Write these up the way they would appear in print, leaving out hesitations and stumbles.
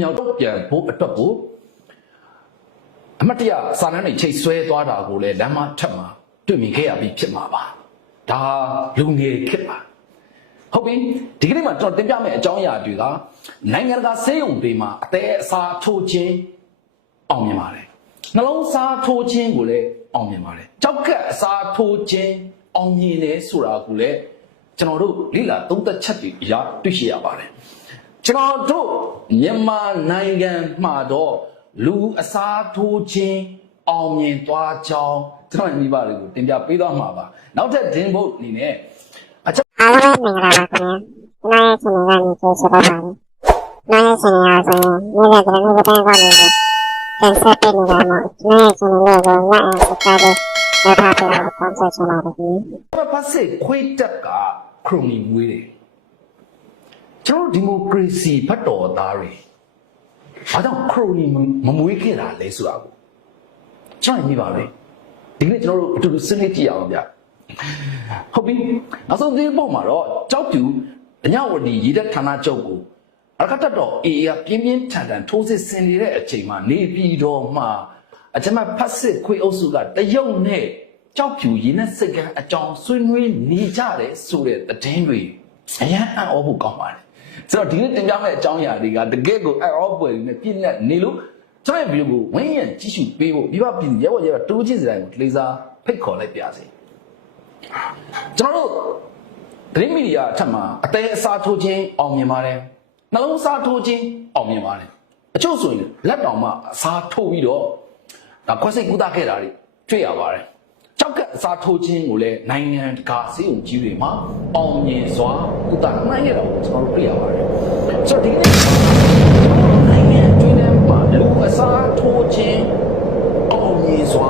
ညောင်တော့ပြန်ဖို့အတွက်ကိုအမတ်တရစာတမ်းတွေချိတ်ဆွဲသွားတာကိုလည်းလမ်းမထက်မှာတွေ့မြင်ခဲ့ရပြီးဖြစ်မှာပါဒါလူငယ်ဖြစ်ပါဟုတ်ပြီဒီကနေ့မှာကျွန်တော်တင်ပြမယ့်အကြောင်းအရာတွေကနိုင်ငံတကာဆေးရုံတွေမှာအသေးအစားထိုးခြင်းအောင်မြင်ပါတယ်နှလုံးစားထိုးခြင်းကိုလည်းအောင်မြင်ပါတယ်ကြောက်ကက်အစားထိုးခြင်းအောင်မြင်တယ်ဆိုတာကိုလည်းကျွန်တော်တို့လိလာသုံးသက်ချက်တွေအရာတွေ့ရှိရပါတယ်ကျွန်တော်တို့မြန်မာနိုင်ငံမှာတော့လူအစားထိုးခြင်းအောင်မြင်သွားကြောင်းကျွန်တော်မိဘတွေကိုတင်ပြပေးသွားမှာပါနောက်ထပ်ဒင်းဘုတ်အနေနဲ့အားလုံးမင်္ဂလာပါခင်ဗျာ။ကျွန်တော်ရဲ့ channel ကနေကြိုဆိုပါပါတယ်။ကျွန်တော်ရဲ့ channel အားဆိုရင်နေ့ရက်သတင်းတွေတိုင်းကနေတင်ဆက်ပေးနေတာမို့ကျွန်တော်ရဲ့ channel လေးကို like and subscribe လုပ်ထားပေးဖို့တောင်းဆိုချင်ပါတယ်ခင်ဗျာ။ပတ်စစ်ခွေးတက်ကခရိုနီမွေးတယ်။ကျွန်တော်ဒီမိုကရေစီဖတ်တော်သားတွေဘာကြောင့်ခရိုနီမမွေးခဲ့တာလဲဆိုတာကိုကျွန်တော်မြင်ပါလေ။ဒီနေ့ကျွန်တော်တို့အတူတူစဉ်းစားကြည့်အောင်ဗျာ။ဟုတ်ပြီနောက်ဆုံးဒီပုံမှာတော့ကြောက်ပြူအညဝတီရည်သက်ဌာနချုပ်ကိုအကတတော်အေးပြင်းပြင်းထန်ထန်ထိုးစစ်ဆင်နေတဲ့အချိန်မှာနေပြည်တော်မှာအကြမ်းဖက်စစ်ခွေးအုပ်စုကတရုတ်နဲ့ကြောက်ပြူရည်နဲ့စိတ်ကံအကြောင်းဆွေးနွေးနေကြတယ်ဆိုတဲ့သတင်းတွေအရန်အံ့ဩဖို့ကောင်းပါတယ်ဆိုတော့ဒီနေ့တင်ပြမယ့်အကြောင်းအရာတွေကတကယ့်ကိုအံ့ဩဖွယ်နဲ့ပြည့်နဲ့နေလို့ကျွန်တော်ရဲ့ဗီဒီယိုကိုဝင်းရံကြည့်ရှုပေးဖို့ဒီဘက်ပြည်ရဲဘော်ရဲဘတိုးချင်းစတိုင်းကိုလေးစားဖိတ်ခေါ်လိုက်ပါစေကျွန်တော်တို့သတင်းမီဒီယာအထက်မှာအသေးအစားထိုးခြင်းအောင်မြင်ပါတယ်နှလုံးစားထိုးခြင်းအောင်မြင်ပါတယ်အချို့ဆိုရင်လက်တောင်မှအစားထိုးပြီးတော့ဒါခွဲစိတ်ကုသခဲ့တာတွေတွေ့ရပါတယ်ကြောက်ကအစားထိုးခြင်းကိုလည်းနိုင်ငံတကာဆေးရုံကြီးတွေမှာအောင်မြင်စွာကုသနိုင်ရတော့ကျွန်တော်တို့တွေ့ရပါတယ်ဆိုတော့ဒီနေ့နိုင်ငံတွင်းထဲမှာလူအစားထိုးခြင်းအောင်မြင်စွာ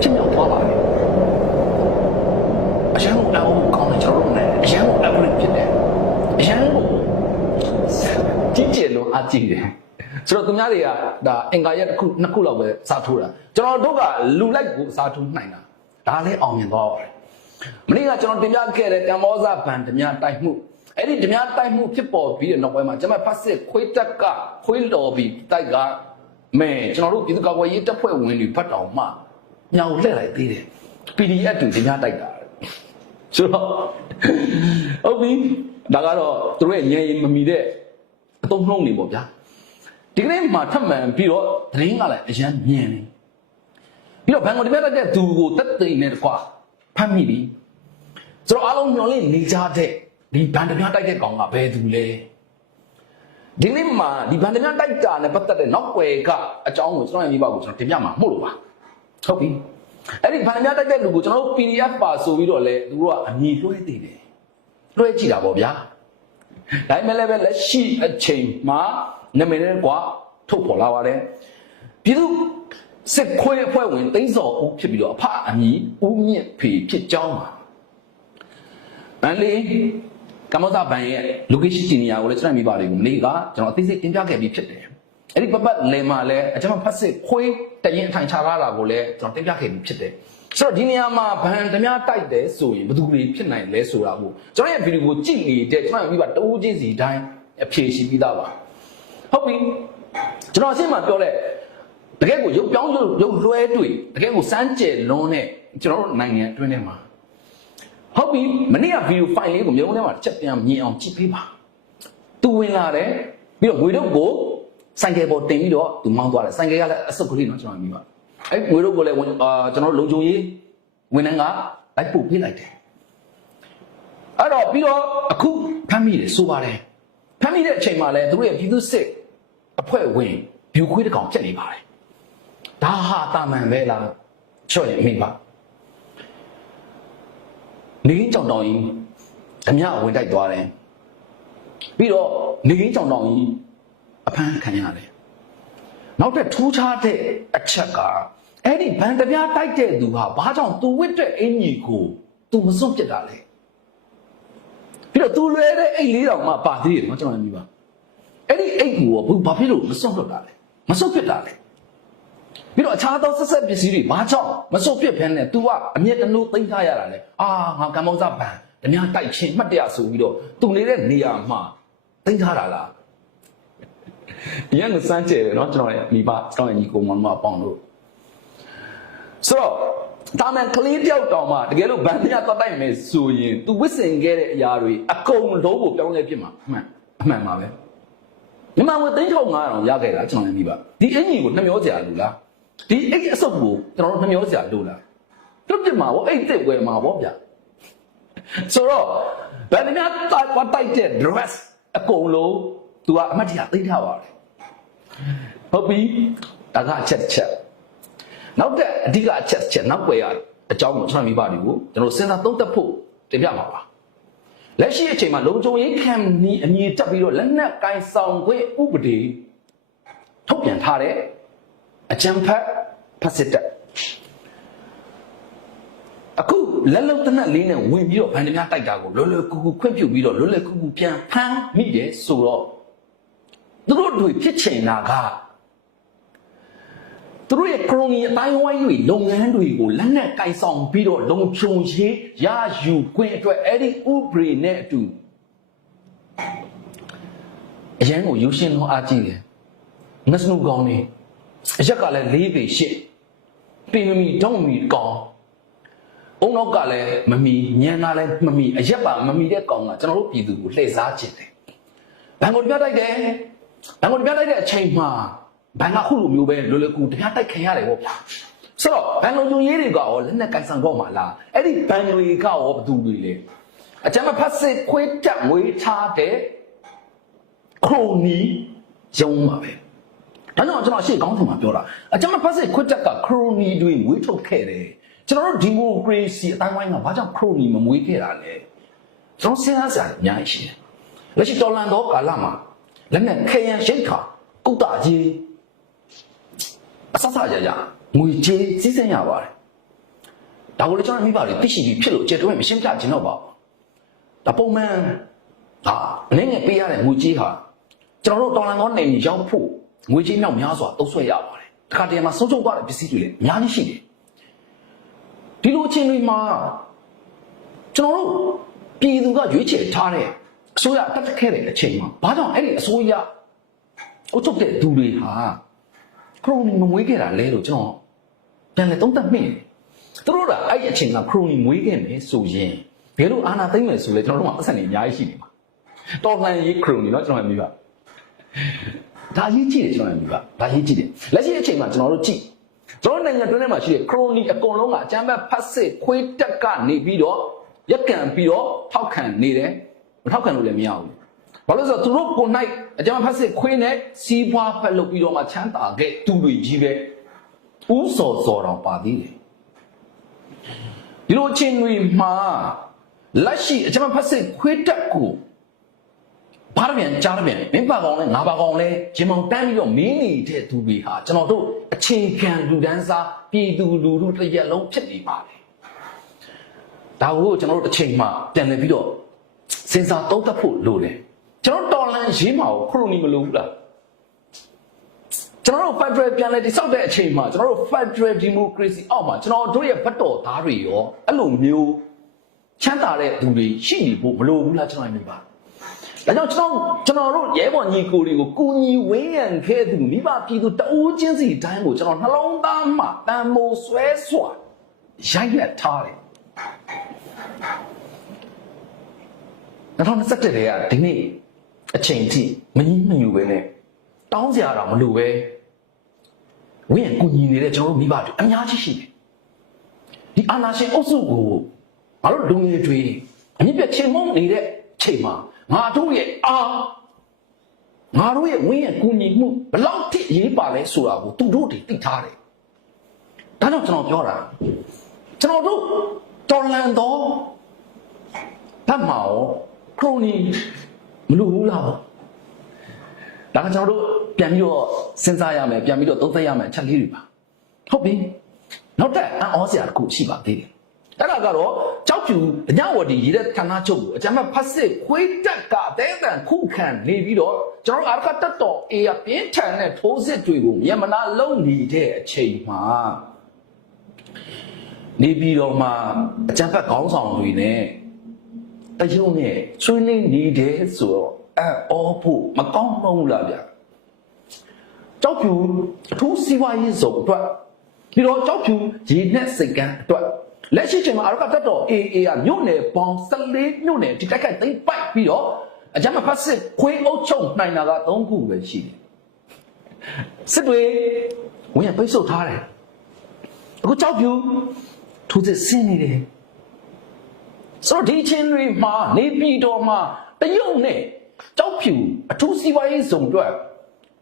ဖြစ်မြောက်သွားပါတယ်အရန်ကိုအောက်ကောင်းတယ်ကျွန်တော်တို့လည်းအရန်ကိုအပ်လို့ဖြစ်တယ်အရန်ကိုကြီးကျယ်လို့အကြည့်တယ်ဆိုတော့သူများတွေကဒါအင်္ဂါရက်တစ်ခုနှစ်ခုလောက်ပဲစားထိုးတာကျွန်တော်တို့ကလူလိုက်ကိုစားထိုးနိုင်တာဒါလည်းအောင်မြင်သွားပါတယ်မနေ့ကကျွန်တော်တင်ပြခဲ့တဲ့တံမောဇဗန်ဓမြတိုက်မှုအဲ့ဒီဓမြတိုက်မှုဖြစ်ပေါ်ပြီးတဲ့နောက်ပိုင်းမှာကျွန်မဖတ်စစ်ခွေးတက်ကခွေးတော်ပြီးတိုက်ကမဲကျွန်တော်တို့ပြည်သူ့ကာကွယ်ရေးတပ်ဖွဲ့ဝင်တွေဖတ်တော်မှညောင်လှည့်လိုက်သေးတယ် PDF တူဓမြတိုက်တာဆိုတော့ဟုတ်ပြီဒါကတော့သူတို့ရဲ့ဉာဏ်ရည်မမီတဲ့အသုံးနှုန်းတွေပေါ့ဗျာဒီကနေ့မှာထပ်မံပြီးတော့သတင်းကလည်းအရန်မြင်တယ်ပြီးတော့ဘန်ကောက်တပြက်တဲ့သူကိုတက်သိမ့်နေတကွာဖမ်းမိပြီဆိုတော့အားလုံးမျှော်လင့်နေကြတဲ့ဒီဘန်တပြတိုက်တဲ့ကောင်ကဘယ်သူလဲဒီနေ့မှာဒီဘန်တပြတိုက်တာနဲ့ပတ်သက်တဲ့နောက်ွယ်ကအကြောင်းကိုကျွန်တော်ရဲ့မိဘကိုကျွန်တော်တင်ပြမှာမှုလို့ပါဟုတ်ပြီအဲ့ဒီဗန်များတိုက်တဲ့လူကိုကျွန်တော်တို့ PDF ပါဆိုပြီးတော့လဲသူတို့ကအမြင်လွှဲသေးတယ်လွှဲကြည့်တာပေါ့ဗျာဒါပေမဲ့လည်းပဲလက်ရှိအချိန်မှာနာမည်နဲ့ကွာထုတ်ပေါ်လာပါတယ်ပြည်သူစစ်ခွေးအဖွဲ့ဝင်သိန်းစော်ဦးဖြစ်ပြီးတော့အဖအမည်ဦးမြင့်ဖေဖြစ်ကြောင်းပါဗန်လေးကမ္ဘောဇဗန်ရဲ့ location တင်နေရာကိုလည်းကျွန်တော်မိပါလေးကိုမနေ့ကကျွန်တော်အသေးစိတ်တင်ပြခဲ့ပြီးဖြစ်တယ်အဲ့ဒီပတ်ပတ်လယ်မှာလည်းအကျွန်တော်ဖတ်စစ်ခွေးတရင်အထိုင်ချထားတာကိုလည်းကျွန်တော်တင်ပြခဲ့ပြီးဖြစ်တယ်ဆိုတော့ဒီနေရာမှာဗန်ဓမြတိုက်တယ်ဆိုရင်ဘယ်သူတွေဖြစ်နိုင်လဲဆိုတာကိုကျွန်တော်ရဲ့ဗီဒီယိုကိုကြည့်နေတဲ့ကျွန်တော်မိဘတဦးချင်းစီတိုင်းအဖြေရှိပြီးသားပါဟုတ်ပြီကျွန်တော်အရှင်းမှာပြောတဲ့တကယ်ကိုရုပ်ပြောင်းရုပ်လွှဲတွေ့တကယ်ကိုစမ်းကြယ်လွန်းတဲ့ကျွန်တော်တို့နိုင်ငံအတွင်းထဲမှာဟုတ်ပြီမနေ့ကဗီဒီယိုဖိုင်လေးကိုမျိုးထဲမှာချက်ပြန်မြင်အောင်ကြည့်ပေးပါသူဝင်လာတယ်ပြီးတော့ငွေတော့ကိုဆိုင်ကယ်ပေါ်တင်ပြီးတော့သူမောင်းသွားတယ်ဆိုင်ကယ်ကလည်းအစုပ်ကလေးနော်ကျွန်တော်မြင်ပါအဲ့ငွေတော့ကိုလည်းကျွန်တော်လုံခြုံရေးဝန်ထမ်းကလိုက်ပို့ပေးလိုက်တယ်အဲ့တော့ပြီးတော့အခုဖမ်းမိတယ်ဆိုပါတယ်ဖမ်းမိတဲ့အချိန်မှာလည်းသူတို့ရဲ့ပြည်သူစစ်အဖွဲ့ဝင်ဘျူခွေးတစ်ကောင်ဖြစ်နေပါတယ်ဒါဟာတာမန်ပဲလားချော့ရမိပါနေကင်းကြောင်တောင်ကြီးဓမြဝင်တိုက်သွားတယ်ပြီးတော့နေကင်းကြောင်တောင်ကြီးအဖမ်းခံရတယ်နောက်ထပ်ထူးခြားတဲ့အချက်ကအဲ့ဒီဗန်တပြားတိုက်တဲ့သူဟာဘာကြောင့်သူဝစ်တဲ့အင်ကြီးကိုသူမစွန့်ပစ်တာလဲပြီးတော့သူလွဲတဲ့အိတ်လေးတောင်မှပါသေးတယ်နော်ကျွန်တော်မြင်ပါအဲ့ဒီအိတ်ကိုဘာဖြစ်လို့မစွန့်လွတ်တာလဲမစွန့်ပစ်တာလဲပြီးတော့အခြားသောဆက်ဆက်ပစ္စည်းတွေဘာကြောင့်မစွန့်ပစ်ဖဲနဲ့ तू ကအမျက်တနိုးသိမ်းထားရတာလဲငါကမ္ဘောဇဗန်ဓမြတိုက်ချင်းမှတ်တရဆိုပြီးတော့သူနေတဲ့နေရာမှာသိမ်းထားတာလား ဒီကစမ်းကြတယ်နော်ကျွန်တော်ရဲ့မိဘကျွန်တော်ရဲ့ညီကိုမောင်မပေါင်းလို့ဆိုတော့တာမန်ကလေးတယောက်တောင်မှတကယ်လို့ဗန်မြတ်တတ်တိုက်မယ်ဆိုရင် तू ဝစ်စင်ခဲ့တဲ့အရာတွေအကုန်လုံးကိုပြောင်းလဲပြစ်မှာအမှန်ပါပဲညီမငွေ3500ရခဲ့တာကျွန်တော်ရဲ့မိဘဒီအင်ကြီးကိုနှမျောစရာလို့လားဒီအိတ်အစုပ်ကိုကျွန်တော်တို့နှမျောစရာလို့လားတွတ်ပြစ်မှာဗောအိတ်တစ်ဝယ်မှာဗောဗျာဆိုတော့ဗန်မြတ်တိုက်တဲ့ dress အကုန်လုံး तू ကအမတ်တရားသိထားပါတယ်ဟုတ်ပြီဒါကအချက်နောက်တဲ့အဓိကအချက်နောက်ွယ်ရအကြောင်းကိုကျွန်တော်မိဘတွေကိုကျွန်တော်စဉ်းစားသုံးသပ်ဖို့တင်ပြမှာပါလက်ရှိအချိန်မှာလုံခြုံရေးခံနီအမည်တက်ပြီးတော့လက်နက်ကင်ဆောင်ခွင့်ဥပဒေထုတ်ပြန်ထားတဲ့အကြံဖတ်စစ်တပ်အခုလက်လုံတနက်လေးနဲ့ဝင်ပြီးတော့ဗန်ဒမြတိုက်တာကိုလွယ်လွယ်ကူကူခွင့်ပြုပြီးတော့လွယ်လွယ်ကူကူပြန်ဖမ်းမိတယ်ဆိုတော့သူတို့တွေဖြစ်ချင်တာကသူတို့ရဲ့ခရိုနီအတိုင်းဝိုင်းတွေလုပ်ငန်းတွေကိုလက်နက်ကင်ဆောင်ပြီးတော့လုံခြုံရေးရယူခွင့်အတွက်အဲ့ဒီဥပဒေနဲ့အတူအရန်ကိုယူရှင်းလို့အားကြည့်တယ်ငစနူကောင်းနေအရက်ကလည်း၄ပေရှစ်ပင်မီတော့မီကောင်းအုံနောက်ကလည်းမမီညံတာလည်းမမီအရက်ပါမမီတဲ့ကောင်ကကျွန်တော်တို့ပြည်သူကိုလှည့်စားခြင်းတယ်ဘန်ကိုပြတိုက်တယ်ဘန်ကိုပြတိုက်တဲ့အချိန်မှာဘန်ကခုလိုမျိုးပဲလွယ်လွယ်ကူတရားတိုက်ခံရတယ်ဗောဗျာဆိုတော့ဘန်လုံခြုံရေးတွေကရောလက်နက်ကင်ဆောင်တော့မှာလားအဲ့ဒီဘန်တွေကရောဘသူတွေလဲအကြမ်းဖက်စစ်ခွေးတက်ငွေထားတဲ့ခရိုနီရုံးပါပဲဒါကြောင့်ကျွန်တော်ရှေ့ကောင်းဆုံးမှာပြောတာအကြမ်းဖက်စစ်ခွေးတက်ကခရိုနီတွေငွေထုတ်ခဲ့တယ်ကျွန်တော်တို့ဒီမိုကရေစီအတိုင်းဝိုင်းကဘာကြောင့်ခရိုနီမမွေးခဲ့တာလဲကျွန်တော်စဉ်းစားစရာအများကြီးရှိတယ်လက်ရှိတော်လန်တော့ကာလမှာလက်နက်ခဲယမ်းရိတ်ခါကုတ်တာကြီးအဆဆရရငွေကြေးစည်းစိမ်ရပါတယ်ဒါကိုလည်းကျွန်တော်မိဘတွေသိရှိပြီးဖြစ်လို့ကျေတွဲမရှင်းပြခြင်းတော့ပါဒါပုံမှန်အနေနဲ့ပေးရတဲ့ငွေကြေးဟာကျွန်တော်တို့တော်လန်သောနေရောက်ဖို့ငွေကြေးမြောက်များစွာသုံးဆွဲရပါတယ်တခါတည်းမှာဆုံးရှုံးသွားတဲ့ပစ္စည်းတွေလည်းအများကြီးရှိတယ်ဒီလိုအချိန်တွေမှာကျွန်တော်တို့ပြည်သူကရွေးချယ်ထားတဲ့အစိုးရတက်ခဲ့တဲ့အချိန်မှာဘာကြောင့်အဲ့ဒီအစိုးရကိုချုပ်တဲ့သူတွေဟာခရိုနီမမွေးခဲ့တာလဲလို့ကျွန်တော်ပြန်လဲသုံးသပ်မိတယ်သူတို့ကအဲ့ဒီအချိန်ကခရိုနီမွေးခဲ့မယ်ဆိုရင်ဘယ်လိုအာဏာသိမ်းမယ်ဆိုလဲကျွန်တော်တို့ကအဆက်နေအများကြီးရှိနေမှာတော်လှန်ရေးခရိုနီเนาะကျွန်တော်မြင်ပါဒါရေးကြည့်တယ်ကျွန်တော်မြင်ပါဒါရေးကြည့်တယ်လက်ရှိအချိန်မှာကျွန်တော်တို့ကြည့်ကျွန်တော်နိုင်ငံတွင်းထဲမှာရှိတဲ့ခရိုနီအကုန်လုံးကအကြမ်းဖက်ဖက်စစ်ခွေးတက်ကနေပြီးတော့ရက်ကန်ပြီးတော့ထောက်ခံနေတယ်မထောက်ခံလို့လည်းမရဘူးဘာလို့ဆိုတော့သူတို့ကိုနိုင်အကြမ်းဖက်စစ်ခွေးနဲ့စီးပွားဖက်လုပ်ပြီးတော့မှချမ်းသာခဲ့သူတွေကြီးပဲဥစော်တော်ပါသေးတယ်ဒီလိုချင်းတွေမှာလက်ရှိအကြမ်းဖက်စစ်ခွေးတက်ကိုဘာရပြန်ကြားရပြန်မင်းပါကောင်လဲငါပါကောင်လဲဂျင်မောင်တန်းပြီးတော့မင်းနေတဲ့သူတွေဟာကျွန်တော်တို့အခြေခံလူဒန်းစားပြည်သူလူထုတစ်ရက်လုံးဖြစ်နေပါတယ်ဒါကိုကျွန်တော်တို့တစ်ချိန်မှပြန်လည်ပြီးတော့စဉ်းစားသုံးသပ်ဖို့လိုတယ်ကျွန်တော်တော်လန်ရေးမှာကိုခရိုနီမလိုဘူးလားကျွန်တော်တို့ Federal ပြန်လည်တည်ဆောက်တဲ့အချိန်မှာကျွန်တော်တို့ Federal Democracy အောက်မှာကျွန်တော်တို့ရဲ့ဘတ်တော်သားတွေရောအဲ့လိုမျိုးချမ်းသာတဲ့သူတွေရှိနေဖို့မလိုဘူးလားကျွန်တော်မြင်ပါဒါကြောင့်ကျွန်တော်တို့ရဲဘော်ညီကိုတွေကိုကူညီဝေးရန်ခဲ့သူမိဘပြည်သူတအိုးချင်းစီတိုင်းကိုကျွန်တော်နှလုံးသားမှာတန်မိုးဆွဲစွာရိုက်ရက်ထားတယ်2021တည်းကဒီနေ့အချိန်ထိမငြင်းမညူပဲနဲ့တောင်းစရာတော့မလိုပဲဝင်းကူညီနေတဲ့ကျွန်တော်တို့မိဘတွေအများကြီးရှိတယ်ဒီအာဏာရှင်အုပ်စုကိုငါတို့လူငယ်တွေအမြင့်ပြချေမုန်းနေတဲ့အချိန်မှာငါတို့ရဲ့ငါတို့ရဲ့ဝင်းကူညီမှုဘလောက်ထိအရေးပါလဲဆိုတာကိုသူတို့တွေသိထားတယ်ဒါကြောင့်ကျွန်တော်ပြောတာကျွန်တော်တို့တော်လန်တော့ဘတ်မောင်ခရိုနီမလို့ဘူးလားဒါကကျွန်တော်တို့ပြန်ပြီးတော့စဉ်းစားရမယ်ပြန်ပြီးတော့သုံးသပ်ရမယ်အချက်လေးတွေပါဟုတ်ပြီနောက်တက်အံ့ဩစရာတစ်ခုရှိပါသေးတယ်အဲ့ဒါကတော့ကြောက်ဖြူညဝတီရေးတဲ့ဌာနချုပ်ကိုအကြမ်းဖက်စစ်ခွေးတက်ကတဲတန်ခုခံနေပြီးတော့ကျွန်တော်တို့အာရခတက်တော်အေးပြင်းထန်တဲ့ထိုးစစ်တွေကိုမြန်မာနာလုံနေတဲ့အချိန်မှာနေပြီးတော့မှအကြမ်းဖက်ခေါင်းဆောင်တွေနဲ့တရုံနဲ့ဆွေးနွေးနေတယ်ဆိုတော့အော်ဖို့မကောင်းဘူးလားဗျ ကြောက်ဖြူအထူးစီးပွားရေးစုံအတွက်ပြီးတော့ကြောက်ဖြူရေနဲ့စိတ်ကန်းအတွက်လက်ရှိချိန်မှာအရကတက်တော် AA ကမြို့နယ်ပေါင်း14မြို့နယ်ဒီတိုက်ခိုက်သိမ်းပိုက်ပြီးတော့အကြမ်းဖက်စစ်ခွေးအုပ်ချုပ်နိုင်တာက3ခုပဲရှိတယ်စစ်တွေဝင်ရပိတ်ဆို့ထားတယ်အခုကြောက်ဖြူထိုးစစ်ဆင်းနေတယ်ဆိုတော့ဒီချင်းတွေမှာနေပြည်တော်မှာတရုတ်နဲ့ကြောက်ဖြူအထူးစီးပွားရေးစုံအတွက်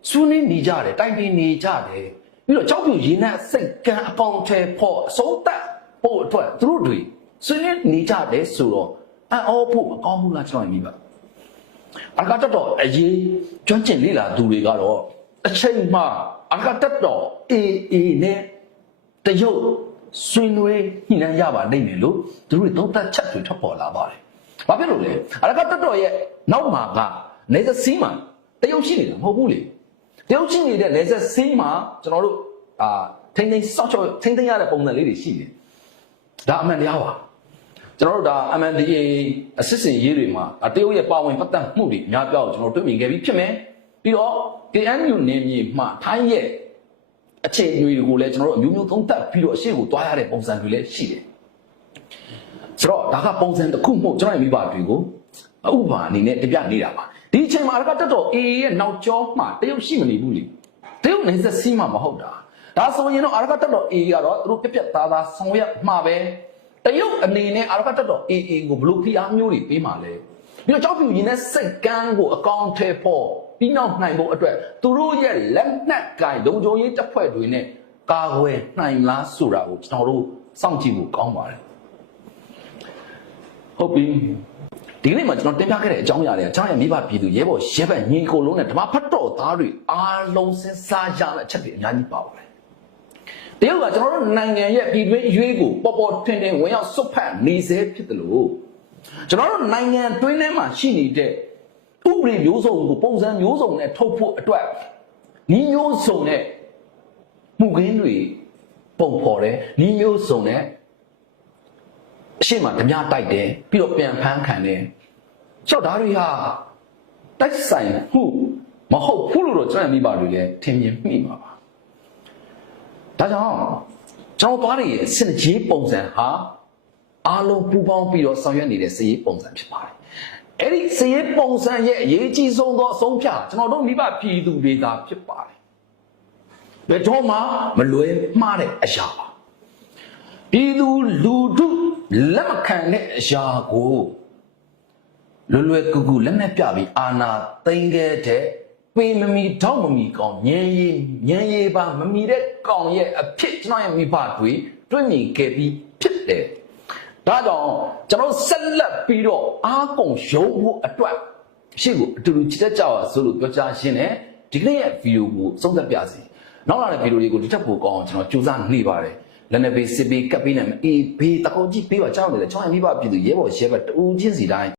ဆွေးနွေးနေကြတယ်တိုင်ပင်နေကြတယ်ပြီးတော့ကြောက်ဖြူရေနံစိတ်ကံအပေါင်းထဲဖို့အစိုးတက်ဖို့အတွက်သူတို့တွေဆွေးနွေးနေကြတယ်ဆိုတော့အော်ဖို့မကောင်းဘူးလားကျွန်တော်မြင်ပါအကတက်တော်အရေးကျွမ်းကျင်လေ့လာသူတွေကတော့အချိန်မှအကတက်တော်AAနဲ့တရုတ်ဆွေးနွေးညှိနှိုင်းရပါလိမ့်မယ်လို့သူတို့သုံးသပ်ချက်တွေထွက်ပေါ်လာပါတယ်။ဘာဖြစ်လို့လဲအကတက်တော်ရဲ့နောက်မှာကနေသက်စီးမှာတရုတ်ရှိနေတာမဟုတ်ဘူးလေတရုတ်ရှိနေတဲ့နေသက်စီးမှာကျွန်တော်တို့ထိန်းသိမ်းစောင့်ရှောက်ထိန်းသိမ်းရတဲ့ပုံစံလေးတွေရှိတယ်ဒါအမှန်တရားပါကျွန်တော်တို့ဒါ MNDAA အစစ်စင်ရေးတွေမှာတရုတ်ရဲ့ပါဝင်ပတ်သက်မှုတွေအများပြောက်ကျွန်တော်တွေ့မြင်ခဲ့ပြီးဖြစ်မယ်ပြီးတော့ KNU နေမြေမှာထိုင်းရဲ့အခြေအနေတွေကိုလည်းကျွန်တော်တို့အမျိုးမျိုးသုံးသပ်ပြီးတော့အရှိကိုတွားရတဲ့ပုံစံတွေလည်းရှိတယ်ဆိုတော့ဒါကပုံစံတစ်ခုမှကျွန်တော်ရဲ့မိဘတွေကိုဥပမာအနေနဲ့တပြနေတာပါဒီအချိန်မှာအရကတက်တော် AA ရဲ့နောက်ကျောမှာတရုတ်ရှိမနေဘူးလေတရုတ်နေသက်စီးမှာမဟုတ်တာဒါဆိုရင်တော့အရကတက်တော် AA ကတော့သူတို့ပြက်ပြက်သားသားဆောင်ရွက်မှာပဲတရုတ်အနေနဲ့အရကတက်တော် AA ကိုဘလို့ဖိအားမျိုးတွေပေးမှာလဲပြီးတော့ကြောက်ဖြူရင်နဲ့စိတ်ကန်းကိုအကောင့်ထဲဖို့ပြီးနောက်နိုင်ဖို့အတွက်သူတို့ရဲ့လက်နက်ကင်လုံခြုံရေးတပ်ဖွဲ့တွေနဲ့ကာကွယ်နိုင်လားဆိုတာကိုကျွန်တော်တို့စောင့်ကြည့်ဖို့ကောင်းပါတယ်ဟုတ်ပြီဒီနေ့မှာကျွန်တော်တင်ပြခဲ့တဲ့အကြောင်းအရာတွေကကျွန်တော်ရဲ့မိဘပြည်သူရဲဘော်ရဲဘက်ညီကိုလုံးနဲ့ဓမ္မဖတ်တော်သားတွေအားလုံးစဉ်းစားကြတဲ့အချက်တွေအများကြီးပါပါတယ်တရုတ်ကကျွန်တော်တို့နိုင်ငံရဲ့ပြည်တွင်းအရေးကိုပေါ်ပေါ်ထင်ထင်ဝင်ရောက်စွတ်ဖက်နေစေဖြစ်တယ်လို့ကျွန်တော်တို့နိုင်ငံတွင်းထဲမှာရှိနေတဲ့ဥပဒေမျိုးစုံကိုပုံစံမျိုးစုံနဲ့ထုတ်ဖို့အတွက်ညီမျိုးစုံနဲ့မှုခင်းတွေပုံဖော်တယ်ညီမျိုးစုံနဲ့အရှိမဓမြတိုက်တယ်ပြီးတော့ပြန်ဖမ်းခံတယ်ကျောက်ဓာတ်တွေဟာတိုက်ဆိုင်မှုမဟုတ်ဘူးလို့တော့ကျွန်တော်မိဘတွေလည်းထင်မြင်မိမှာပါဒါကြောင့်ကျွန်တော်သားတွေရဲ့စင်ကြီးပုံစံဟာအားလုံးပူးပေါင်းပြီးတော့ဆောင်ရွက်နေတဲ့စည်ရေးပုံစံဖြစ်ပါတယ်အဲ့ဒီစည်ရေးပုံစံရဲ့အရေးကြီးဆုံးသောအဆုံးဖြတ်ကျွန်တော်တို့မိဘပြည်သူတွေသာဖြစ်ပါတယ်ဘယ်တော့မှမလွဲမှားတဲ့အရာပါပြည်သူလူထုလက်မခံတဲ့အရာကိုလွယ်ကူကူလက်နဲ့ပြပြီးအာဏာသိမ်းခဲ့တဲ့ပေးမမီတော့မမီကောင်ညံရီပါမမီတဲ့ကောင်ရဲ့အဖြစ်ကျွန်တော်ရဲ့မိဘတွေတွေ့မြင်ခဲ့ပြီးဖြစ်တယ်ဒါကြောင့်ကျွန်တော်ဆက်လက်ပြီးတော့အားကုန်ရုံးဖို့အတွက်ရှေ့ကိုအတူတူချစ်တတ်ကြပါဆိုလို့ပြောကြားရှင်းတယ်ဒီကနေ့ရဲ့ဗီဒီယိုကိုဆုံးသက်ပြစီနောက်လာတဲ့ဗီဒီယိုလေးကိုတစ်ချက်ပိုကောင်းအောင်ကျွန်တော်ကြိုးစားနေပါတယ်လက်နဲ့ပေးစစ်ပေးကပ်ပေးနဲ့အေးဘေးတကောကြီးပေးပါကြောက်နေတယ်ကျွန်တော်မိဘပြည်သူရဲဘော်ရဲဘက်တူးချင်းစီတိုင်း